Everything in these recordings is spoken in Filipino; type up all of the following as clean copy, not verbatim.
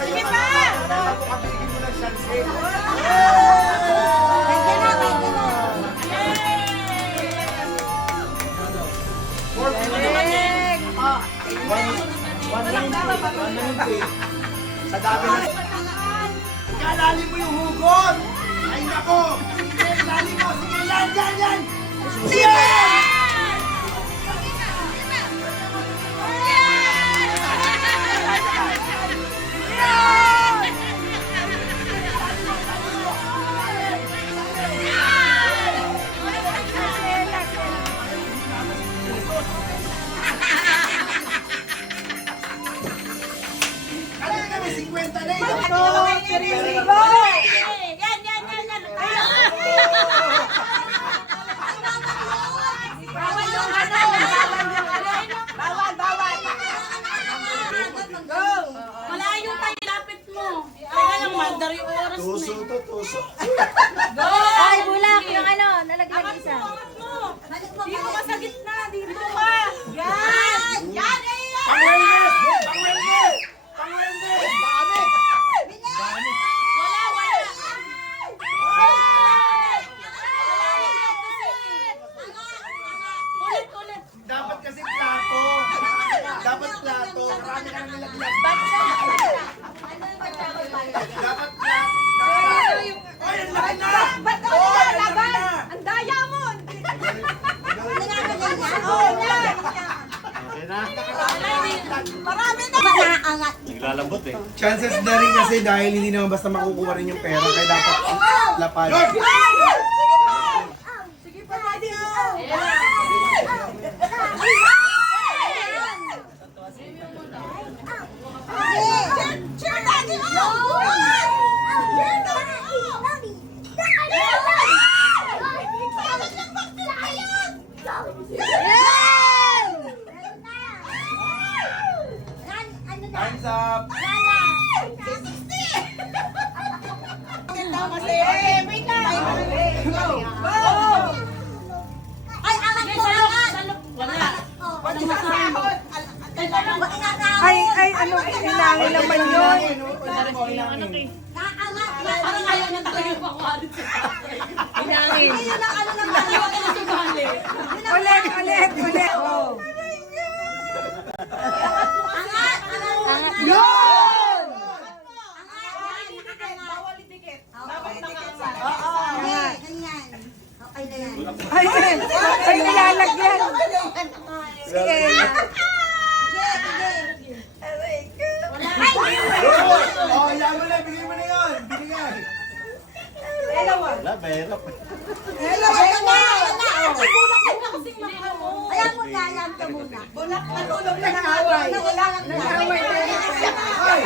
Sige pa! Kapigin mo ng chance eh. Sa dami na. Ikalali mo yung hugot! Ay nako! Ikalali mo! Sige yan! Yan! Yan! Sige! Tuso to, tuso. Go! Ay, bulak yung ano, nalaglag isa. Dito ka sa gitna, dito ka. Yan! Yan! Pangwelmes! Pangwelmes! Pangwelmes! Dami! Dami! Wala, wala. Ulit, ulit. Dapat kasi plato. Dapat plato. Marami kang nilaglag. Dapat plato. Ay, ang laki na! Ba't daw nila laban? Ang daya mo. Okay na? Marami na. Naangat. Naglalambot eh. Chances na rin kasi dahil hindi naman basta makukuha rin yung pera kaya dapat lapad. Sige pa, Daddy. Cheer, Daddy. Time's up! Ay, ano, inangin naman yun. Parang ayaw niya talaga yung pakuhalit sa Inangin. Ulit. Oh. Angat. Yun! Bawal itikit. Dapat Ay, nilalagyan. Sige. Oh, yan mo na, bigay mo na yun. Binigay. Wala, mahirap. Bulak na tulog na nag-away. Nag-away na. Ay!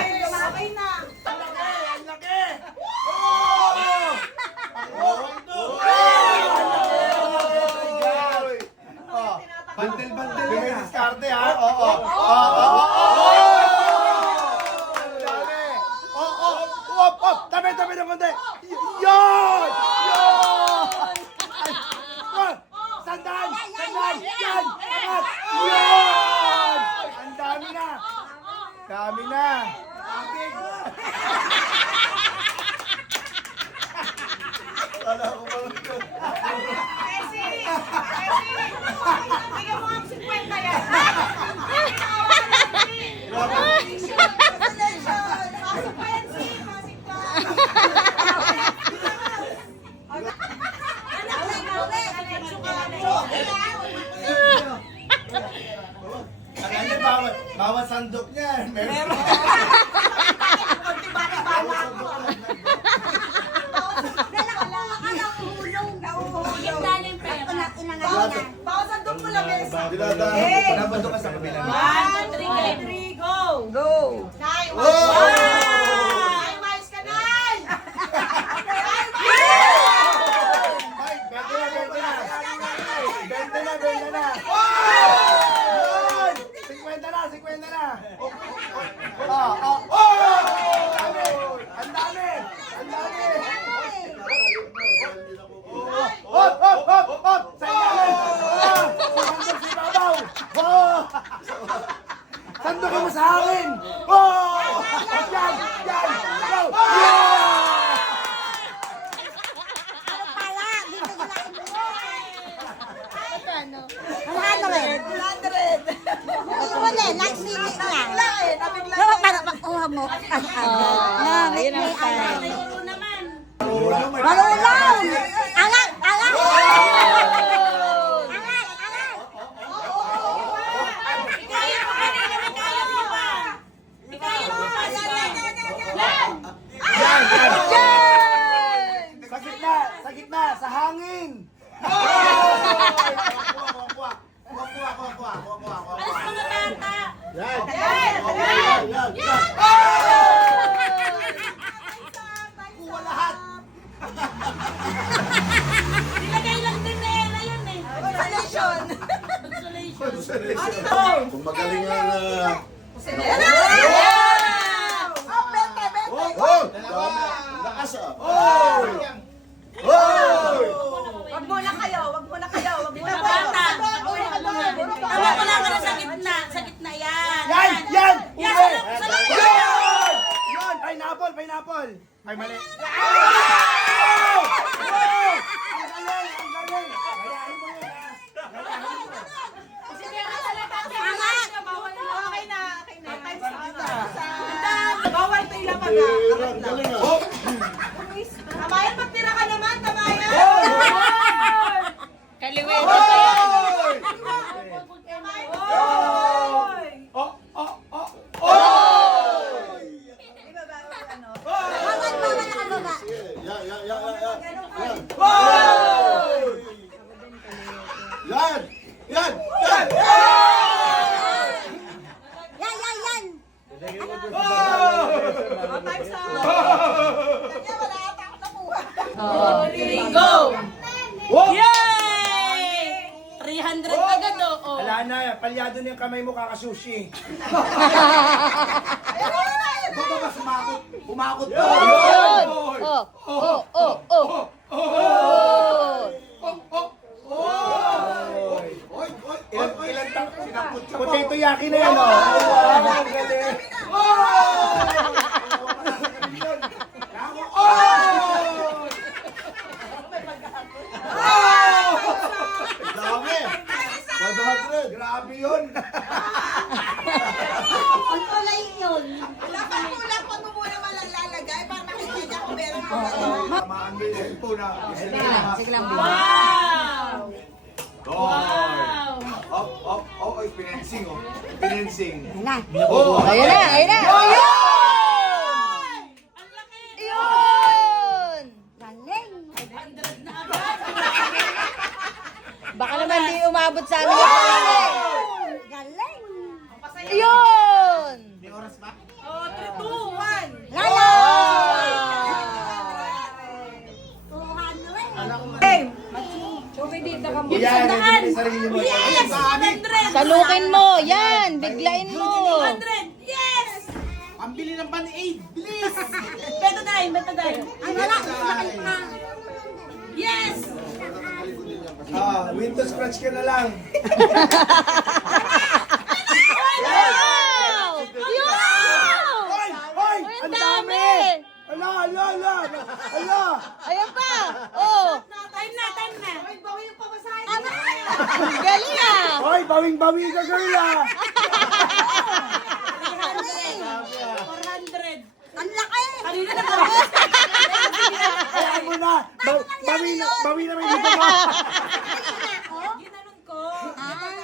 na. Ang laki! Oh! Oh! Bandel-bandel na. May diskarte ha? Oo. Tabi na konti. Yun! Sandal! Yan! Angat! Yun! Ang dami na! Dami na! Wala ko pa rin. Bigyan mo ang 50 yan. Pasok pa yan, si. Pasok pa. Bawat sandok niya. Meron. Bawat sandok mo lang, Besa. Pinabando ka sa kabila. 1, 2, 3, go! Go! Nay, miles ka, Nay! Ay, bente na. Yun! 50 na. 50 na. Oh! Yan! Yan! Go! Ano pala? Dito ko lang Ano? 100. 100. Wala, last minute na. Dapat para makuha mo. Yun ang time. Marulaw! Angat! Angat! Yan! Sa gitna! Sa gitna! Sa hangin! Yan! Yan! Yan! Kuha lahat! Nilagay lang din na yun eh. Kung magaling ang... Oh! Lakas ah! Oh! Wag muna kayo. Bata. Tama ko lang ka na sa gitna. Sa gitna yan. Yan! Yan! Yan, Uli! sa likod. Yan! Yan! Pineapple! Pineapple! Ay, mali! Wow! Wow! Ang galing! Ang galing! Gayahin mo yun, ah. Bawal ito ilapan na. Ang galing ah! Oh! Tamayan, magtira ka naman, tamayan. Kaliwin. Hoy! Oh! Oh! Oh! Oh! Bawal nakababa. Yan! Yan! Yan! Yan! Yan! Hoy! Yan! Yan! Yan! Yan. Go! Oh! Yay! 300 agad oh. Wala na, palyado na yung kamay mo kakasushi. Baka ba sumakot? Umakot pa. Yun! Hoy! Oh, oh, oh, oh. Ilan potato yaki na yan, oh. Ang galing. Dami! 500! Grabe yun. Ang kulay yun. Kulang pag mo muna malalagay para makikita kung meron ka ba. Tamaan mo yung cellphone, ah. Sige lang. Wow! Wow! Up, up, oh, ay, pinensing, oh. Pinensing. Oh, ayun na, ayun na. Ayun! Yun! Galing. Baka naman di umabot sa amin yung pangalan. Galing. Yun! May oras ba? Lalo. Yan, hindi sarili mo. Yes! Salukin mo, yan, biglain mo. Yes! Ang bili ng Band-Aid. Bilis! Betadine, betadine. Ay, wala. Nakalik pa. Yes! Window scratch ka na lang. Wow! Yun! Hoy! Hoy! Ang Ang dami! dami! Ala, ala, ala! Ala! Ayan pa! Oh! Time na. Ay, bawi yung pamasahe. Galing ah! Hoy, bawing-bawi ka, girl, ah! 400. Ang laki. Kanina na Hayaan mo na! Bawi na may dito mo! Ginanon ko.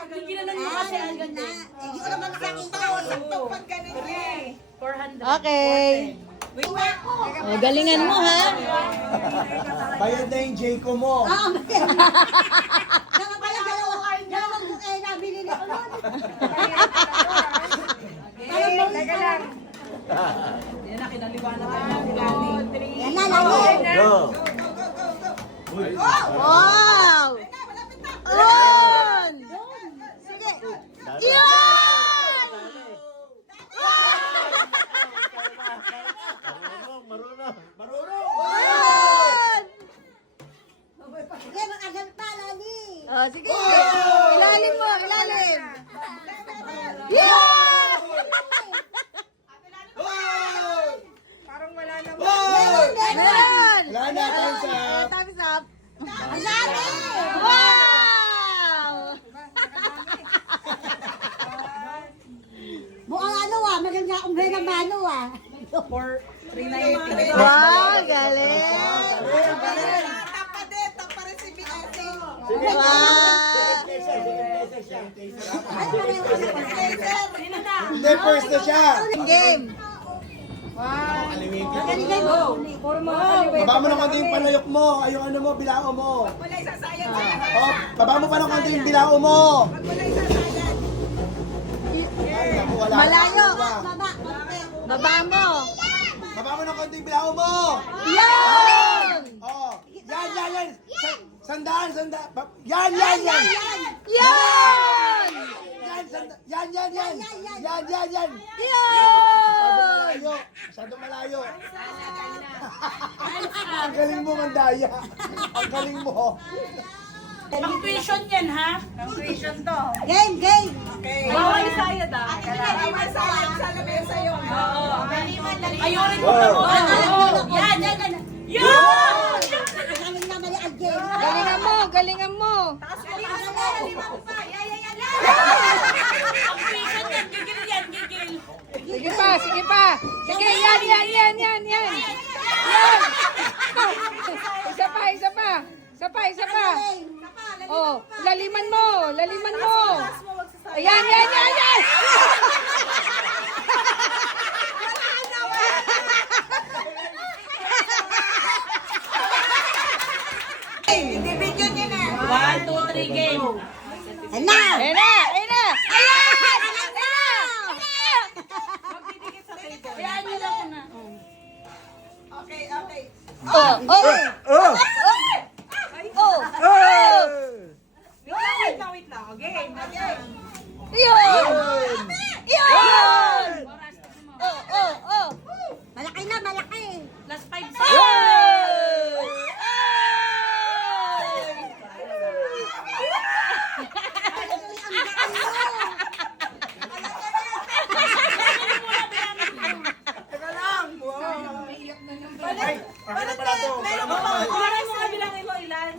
Ginanon mo kasi ang ganda. Hindi ko naman nakakita. Sakto pag ganun eh. 400. Okay. Galingan mo ha. Bayad na yung Jayco mo. Dapat pala dalawa kayo niya. Nabili ni Kulon. Teka lang. Yan na, lagi. Go! Wow! Yun! Sige. Yun! Marunong! Marunong! Yun! Sige, makagal pa, lagi. Oh, sige. Ilalim mo, ilalim. Yun! Ang dami! Wow! Mukhang ano maganda akong ng mano Wow, galing! Hindi, first na siya. Game! Baba mo ng konti yung panayok mo. Ay, yung ano mo, bilao mo. Oh, baba mo pa ng konti yung bilao mo. Ay, naku, wala. Malayo! Baba! Baba mo! Baba mo ng konti yung bilao mo. Yan! Oh, yan. Sandaan. Yan. Yan! Yan, yan. Yan! Masyadong malayo. Ang galing mo, Mandaya. Ang galing mo. Pang tuition yan, ha? Pang tuition to. Game! Bawal sa'yo daw. Ayurin mo na mo. Yan. Galingan mo! Ang tuition yan, gigil yan, gigil. Sige pa! Sige, yan! Yan! Isa pa! Oh, laliman mo! Ayan! One, two, three, game. Ayan na! Hayaan niyo lang na. Malaki! Last 5 Oh!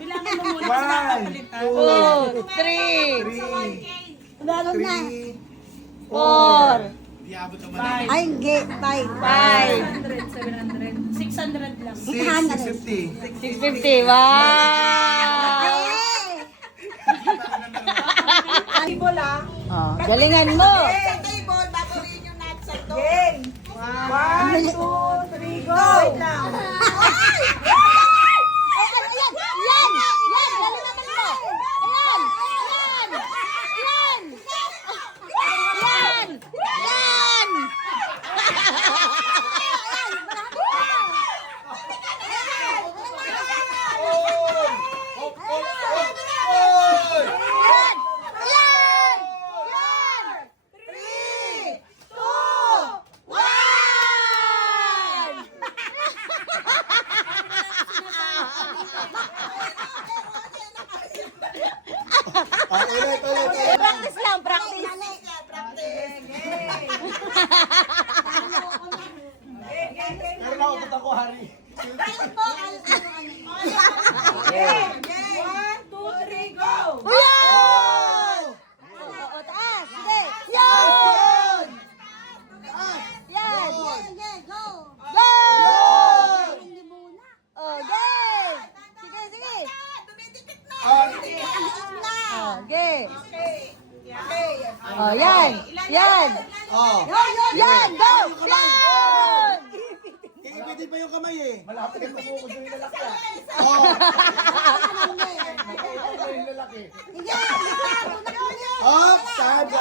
Bilangin mo muna. 1, 2, 3 Meron na 4. 4 Ay, gate 5 600 lang. 650. 650 Wow! Oh, galingan mo! Game! 1, 2, 3, go! Wait lang. Ulit. Practice lang, practice. Pero nautot ako, Hari. Game! 1, 2, 3, go! Yan! Oo, taas. Sige. Yan! Yan! Go! Go! Oh, game! Sige. Oh, game. Oh, yan! Oh. Yan! Go! Yan! Iipitin pa yung kamay eh. Malapit ang kumukod yung lalaki ah. Oh. Yung lalaki. Oh, stand up.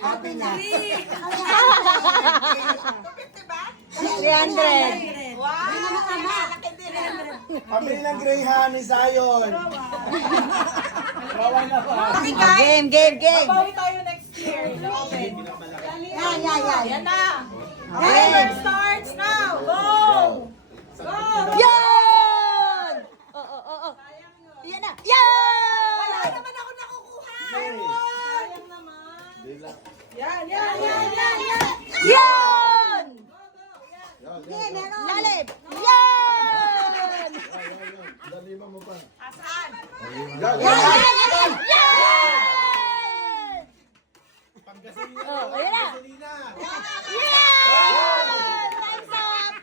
Happy na. 300. Pabili ng Greyhound ni Zion. Rawan na ba? Game. Bawi tayo next year. Yan. Yan na. Okay. Timer starts now. Go! Go! Yan! Oh. Yan na. Yan! Wala naman ako nakukuha. Sayang naman. Yan. Yan! Yan, Yan, yan. yan, yan! Panggasolina. Oh, ayun na. Panggasolina. Yan! Time's up!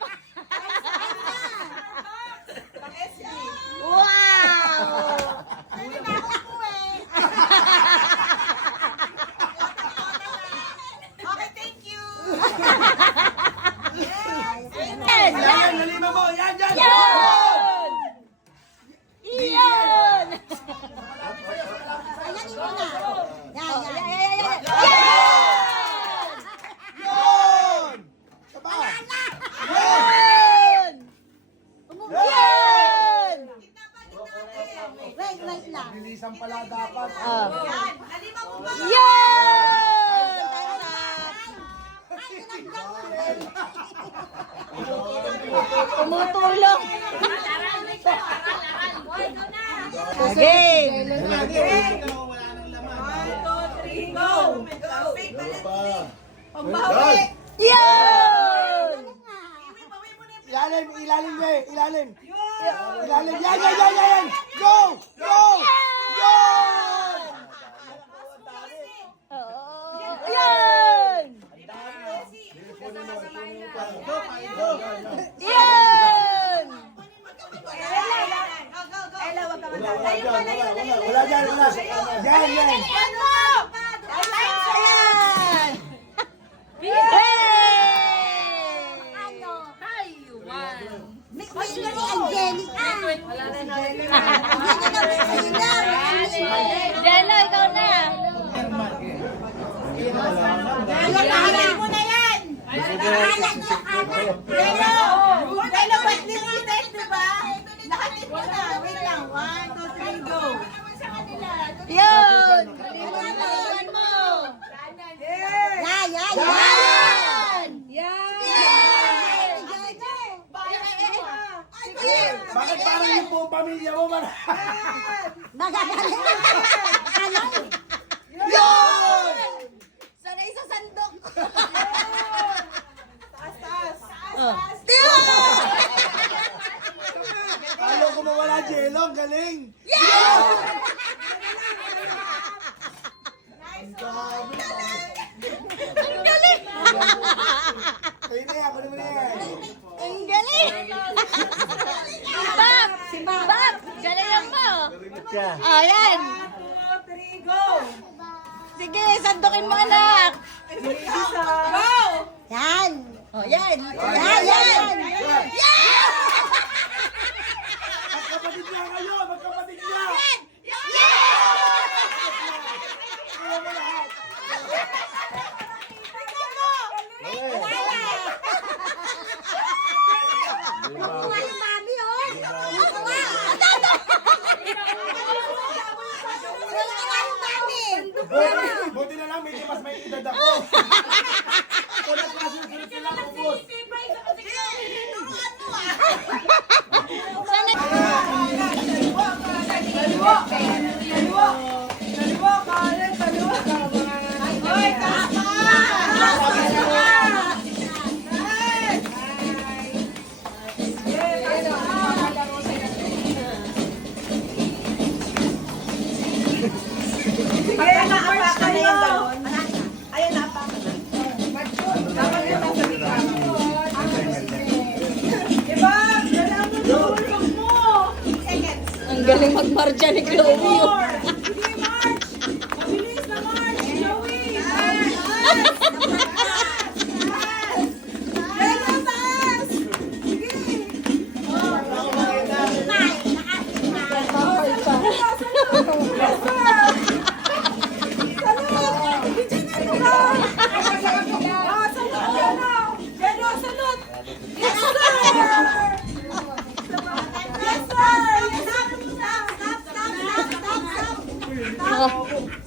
Wow! Hindi na ako umuwi. Okay, thank you. Yan! Yan, nalima mo. Yan, yan. Yan! Iyon! Ayan mo na. Yan, yan, yan, yan. Yan! Yun! Saba. Yan! Yan! Wait, wait lang. Bilisan pala dapat. Oh. Yan, halima mo ba? Yan! Tumutulong. Okay. Go. Meron pa. Pambawi. Yan! Ilalim, ilalim mo eh. Ilalim. Ilalim. Yan, yan, yan, yan. Go! Go! Yun! Oh, yan! Yan! Ella, wag ka Wala, wala dyan, wala, wala. Wala dyan, wala. Yan, yan. Yan! Ano? Miss ni Angelica. Jello, ikaw na. Halay mo na yan. Ella, ba't nilites, diba? Lahatin mo na. Wait lang. 1, 2, 3, go. Yun! Yan mo! Yan! Yan! Yan! Bakit parang yung buong pamilya mo man? Nagagaling! Ano? Yun! Sanay sa sandok! Taas, taas. Ayaw ko mawala jello. Ang galing. Ang galing! Kayo na yan. Ako naman yan. Ang galing! Bab! Si Bab! Galing mo! Oh, yan! 2, 3, go. Sige, sandukin mo anak! Go. Yan! Oh, yan! Yan! Yan! Yan! Magkapatid niya kayo. Magkapatid niya. Kaya mo lahat. Nakuha yung mami, oh! Nakuha! Nakuha yung mami! Buti na lang, medyo mas may edad ako. Ito na kasunod sila ubos. Sana... Kaliwa, kanan, kaliwa. Oy, tama. Sige, naapakan na yung galon. Ayan, naapakan na. Dapat yung nasa bigyan. Diba? Dala mo yung ulog mo. Seconds. Ang galing magmarcha ni Chloe. More. Sige, March. Mabilis na, March. Joey. Taas. Taas. Sige.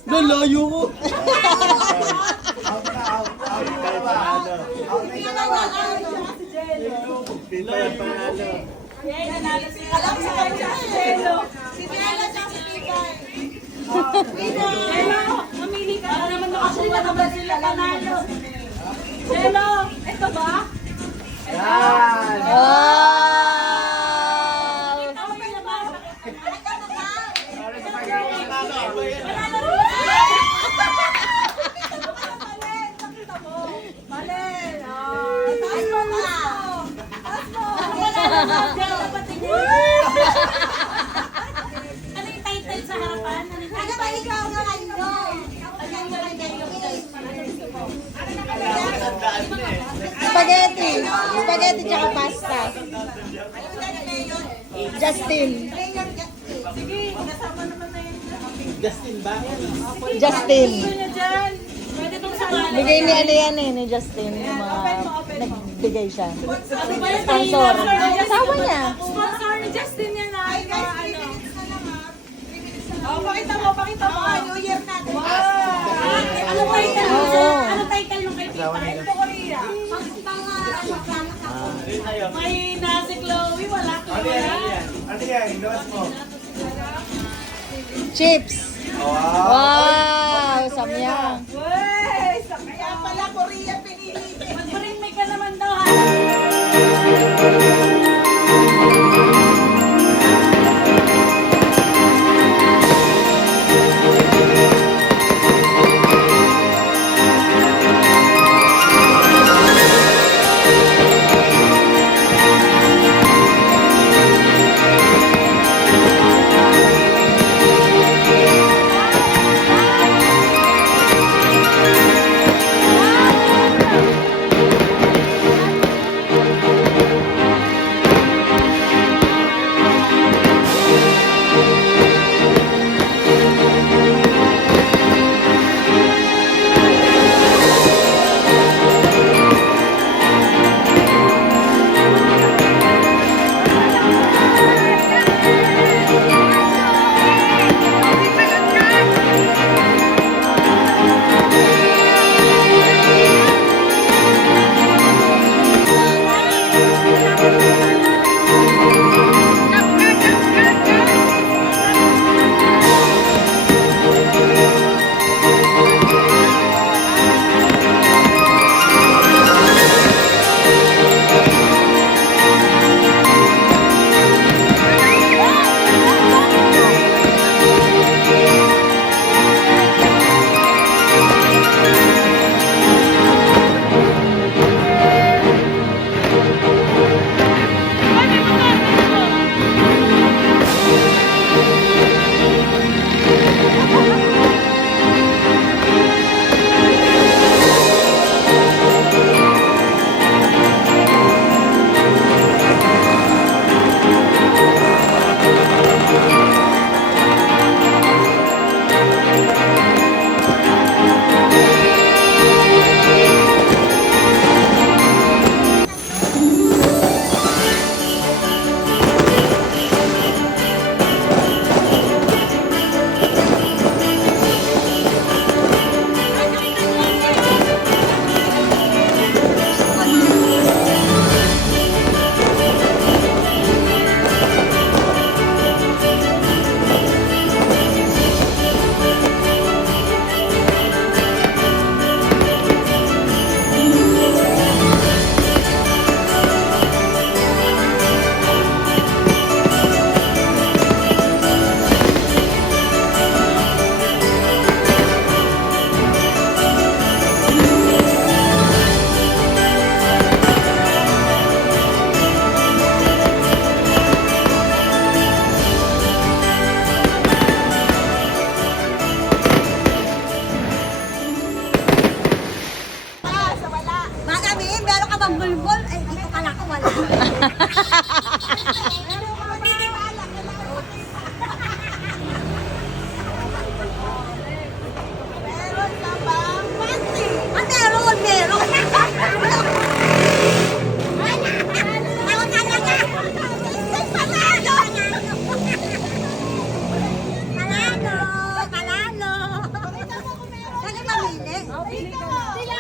Nalayo mo. Mamili ka na naman makakuha na ba sila panalo? Hello, ito ba? Yan. Wow! Ito ba naman? Spaghetti. Spaghetti tsaka pasta. Justin. Justin. Pwede itong sumali. Bigay ni ano yan eh, ni Justin. Yung mga nagbigay siya. Sponsor. Asawa niya. Sponsor ni Justin yan na. Oh, pakita mo. New Year natin. Ano title mo? Oo. Ano title mo kay Tita? Ito Korea. May nasi Chloe, wala ko wala. Ano yan? Inuwas mo. Chips. Wow, samyang. Wey! Kaya pala Korea pinili. Mag-bring me ka naman daw ha.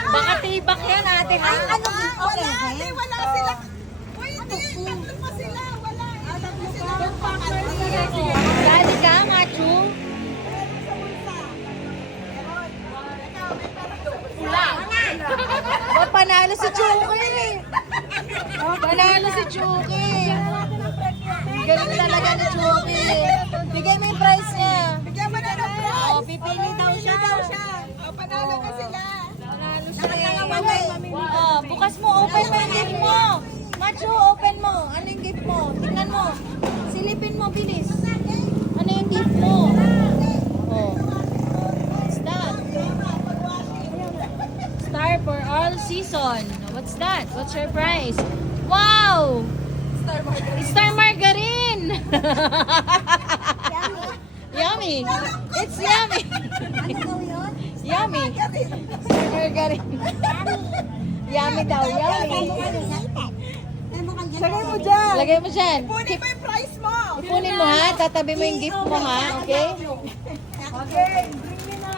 Baka tibak yan ate. Ay, ano? Okay. Wala, wala sila. Uy, hindi. Tatlo pa sila. Wala. Tatlo sila. Dali ka, macho. Oh, panalo si Chuki. Oh, panalo si Chuki. Galing talaga ni Chuki. Bigay mo yung prize niya. Bigyan mo na ng prize. Oh, pipili daw siya. Oh, panalo ka sila. Oh, bukas mo, open mo yung gift mo. Macho, open mo. Ano yung gift mo? Tingnan mo. Silipin mo, bilis. Ano yung gift mo? Oh. Stop. Star for all fall season. What's that? What's your price? Wow! Star margarine. Yummy. It's yummy. Yummy. Star margarine. Yummy daw, yummy. Lagay mo dyan. Lagay mo dyan. Kunin mo yung price mo. Ipunin mo ha, tatabi mo yung gift mo ha, okay? Okay, bring me na.